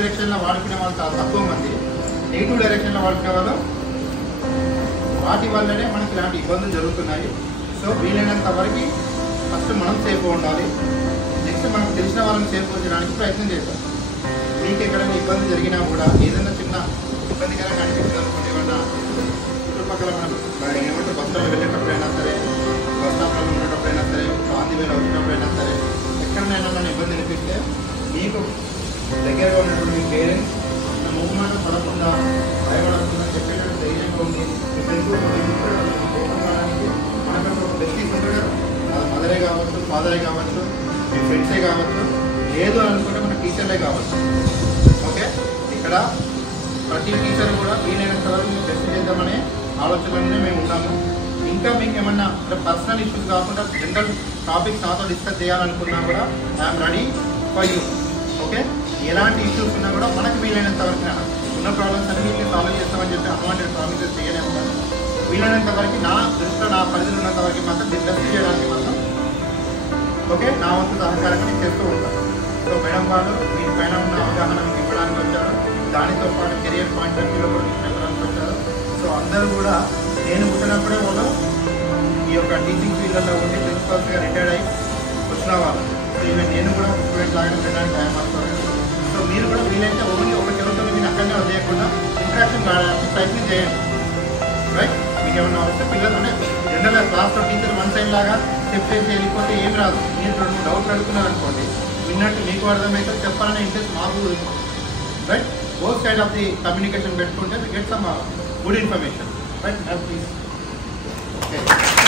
డైరెక్షన్లో వాడుకునే వాళ్ళు చాలా తక్కువ మంది. నెగిటివ్ డైరెక్షన్లో వాడుకునే వాళ్ళు వాటి వల్లనే మనకి ఇలాంటి ఇబ్బందులు జరుగుతున్నాయి. సో వీలైనంత వరకు ఫస్ట్ మనం సేఫ్గా ఉండాలి. నెక్స్ట్ మనకు తెలిసిన వాళ్ళని సేఫ్ ఉంచడానికి ప్రయత్నం చేద్దాం. మీకు ఎక్కడైనా ఇబ్బంది జరిగినా కూడా ఏదైనా చిన్న ఇబ్బందికరంగా అనిపిస్తుంది అనుకోండి, ఏమన్నా చుట్టుపక్కల మనం ఏమంటే బస్సులో వెళ్ళేటప్పుడైనా సరే, బస్ స్టాప్లో ఉండేటప్పుడైనా సరే, గాంధీ వేలో వచ్చినప్పుడైనా సరే, ఎక్కడైనా మనం ఇబ్బంది అనిపిస్తే మీకు దగ్గరగా ఉన్నటువంటి మీ పేరెంట్స్ మూవ్మెంట్ పడకుండా భయపడకుండా చెప్పేటట్టు ధైర్యంగా ఉంది. మీ ఫ్రెండ్స్ మనకంటూ ఒక బెస్టీస్ ఉంటాడు కదా, అది మదరే కావచ్చు, ఫాదరే కావచ్చు, మీ ఫ్రెండ్సే కావచ్చు, లేదు అనుకుంటే మన టీచర్లే కావచ్చు. ఓకే, ఇక్కడ ప్రతి టీచర్ కూడా వీలైనంత వరకు మేము బెస్ట్ చేద్దామనే ఆలోచనలోనే మేము ఉన్నాము. ఇంకా మీకు ఏమన్నా పర్సనల్ ఇష్యూస్ కాకుండా జనరల్ టాపిక్స్ నాతో డిస్కస్ చేయాలనుకున్నా కూడా I'm ready for you. Okay, ఎలాంటి ఇష్యూస్ ఉన్నా కూడా మనకు వీలైనంత వరకు ఉన్న ప్రాబ్లమ్స్ అన్ని మీకు సాల్వ్ చేస్తామని చెప్పి అన్వాంటెడ్ ప్రామిసెస్ చేయలేము. కానీ వీలైనంత వరకు నా దృష్టిలో నా పరిధిలో ఉన్నంత వరకు మాత్రం డిస్కస్ చేయడానికి మాత్రం ఓకే నా వంతు సహకారంగా నేను చేస్తూ ఉంటాను. సో మేడం వాళ్ళు మీ పైన ఉన్న అవగాహన మీకు ఇవ్వడానికి వచ్చారు, దానితో పాటు కెరియర్ పాయింట్ ఆఫ్ వ్యూలో కూడా మీకు ఇవ్వడానికి వచ్చారు. సో అందరూ కూడా నేను పుట్టినప్పుడే వాళ్ళు ఈ యొక్క టీచింగ్ ఫీల్డ్లో ఉండి ప్రిన్సిపల్స్గా రిటైర్డ్ అయ్యి వచ్చిన వాళ్ళు. సో ఈవెన్ నేను కూడా స్టూడెంట్ లాగానే ఉండడానికి టైం. సో మీరు కూడా వీలైతే ఓన్లీ ఒక కిలోతో మీరు అక్కడనే వదిలేయకుండా ఇంట్రాక్షన్ కావడానికి ప్రయత్నం చేయండి. రైట్, మీకు ఏమన్నా వస్తే పిల్లలు అంటే జనరల్గా క్లాస్లో టీచర్ వన్ సైడ్ లాగా చెప్తే వెళ్ళిపోతే ఏం రాదు. మీరు రెండు డౌట్లు అడుగుతున్నారనుకోండి, విన్నట్టు మీకు అర్థమైతే చెప్పాలనే ఇంట్రెస్ట్ మాకు. Right, both side of the communication పెట్టుకుంటే we get some good information. Right, please. Okay.